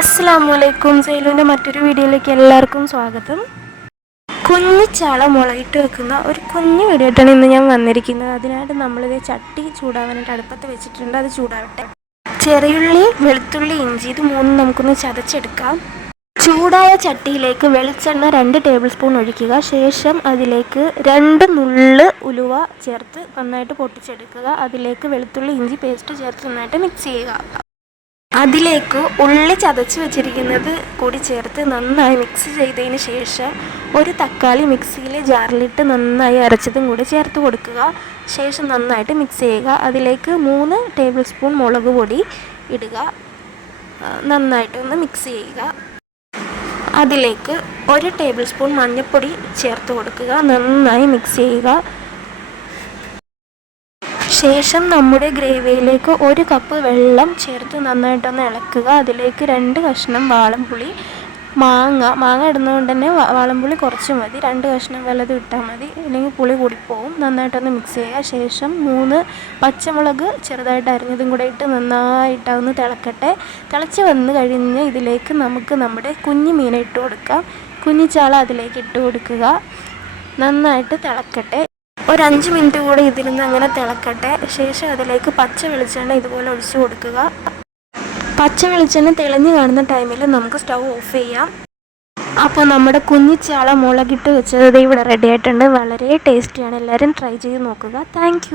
അസ്സലാമലൈക്കും. സെയിലുവിൻ്റെ മറ്റൊരു വീഡിയോയിലേക്ക് എല്ലാവർക്കും സ്വാഗതം. കുഞ്ഞു ചാള മുളകിട്ട് വെക്കുന്ന ഒരു കുഞ്ഞു വീഡിയോ ആയിട്ടാണ് ഇന്ന് ഞാൻ വന്നിരിക്കുന്നത്. അതിനായിട്ട് നമ്മളിത് ചട്ടി ചൂടാവാനായിട്ട് അടുപ്പത്ത് വെച്ചിട്ടുണ്ട്. അത് ചൂടാവട്ടെ. ചെറിയുള്ളി, വെളുത്തുള്ളി, ഇഞ്ചി ഇത് മൂന്നും നമുക്കൊന്ന് ചതച്ചെടുക്കാം. ചൂടായ ചട്ടിയിലേക്ക് വെളിച്ചെണ്ണ 2 ടേബിൾ സ്പൂൺ ഒഴിക്കുക. ശേഷം അതിലേക്ക് 2 നുള്ള് ഉലുവ ചേർത്ത് നന്നായിട്ട് പൊട്ടിച്ചെടുക്കുക. അതിലേക്ക് വെളുത്തുള്ളി ഇഞ്ചി പേസ്റ്റ് ചേർത്ത് നന്നായിട്ട് മിക്സ് ചെയ്യുക. അതിലേക്ക് ഉള്ളി ചതച്ച് വെച്ചിരിക്കുന്നത് കൂടി ചേർത്ത് നന്നായി മിക്സ് ചെയ്തതിന് ശേഷം ഒരു തക്കാളി മിക്സിയിലെ ജാറിലിട്ട് നന്നായി അരച്ചതും കൂടി ചേർത്ത് കൊടുക്കുക. ശേഷം നന്നായിട്ട് മിക്സ് ചെയ്യുക. അതിലേക്ക് 3 ടേബിൾ സ്പൂൺ മുളക് പൊടി ഇടുക. നന്നായിട്ടൊന്ന് മിക്സ് ചെയ്യുക. അതിലേക്ക് 1 ടേബിൾ സ്പൂൺ മഞ്ഞൾപ്പൊടി ചേർത്ത് കൊടുക്കുക. നന്നായി മിക്സ് ചെയ്യുക. ശേഷം നമ്മുടെ ഗ്രേവിയിലേക്ക് 1 കപ്പ് വെള്ളം ചേർത്ത് നന്നായിട്ടൊന്ന് ഇളക്കുക. അതിലേക്ക് 2 കഷ്ണം വാളംപുളി, മാങ്ങ ഇടുന്നതുകൊണ്ട് തന്നെ വാളംപുളി കുറച്ച് മതി. 2 കഷ്ണം വല്ലതും ഇട്ടാൽ മതി, അല്ലെങ്കിൽ പുളി കൂടിപ്പോവും. നന്നായിട്ടൊന്ന് മിക്സ് ചെയ്യുക. ശേഷം 3 പച്ചമുളക് ചെറുതായിട്ട് അരിഞ്ഞതും കൂടെ ഇട്ട് നന്നായിട്ടൊന്ന് തിളക്കട്ടെ. തിളച്ച് വന്ന് കഴിഞ്ഞ് ഇതിലേക്ക് നമുക്ക് നമ്മുടെ കുഞ്ഞു മീൻ ഇട്ട് കൊടുക്കാം. കുഞ്ഞു ചാള അതിലേക്ക് ഇട്ട് കൊടുക്കുക. നന്നായിട്ട് തിളക്കട്ടെ. ഒരു 5 മിനിറ്റ് കൂടി ഇതിരുന്ന് അങ്ങനെ തിളക്കട്ടെ. ശേഷം അതിലേക്ക് പച്ച വെളിച്ചെണ്ണ ഇതുപോലെ ഒഴിച്ചു കൊടുക്കുക. പച്ച വെളിച്ചെണ്ണ തെളിഞ്ഞ് കാണുന്ന ടൈമിൽ നമുക്ക് സ്റ്റൗ ഓഫ് ചെയ്യാം. അപ്പോൾ നമ്മുടെ കുഞ്ഞിച്ചാള മുളകിട്ട് വെച്ചത് ഇവിടെ റെഡി ആയിട്ടുണ്ട്. വളരെ ടേസ്റ്റിയാണ്. എല്ലാവരും ട്രൈ ചെയ്ത് നോക്കുക. താങ്ക്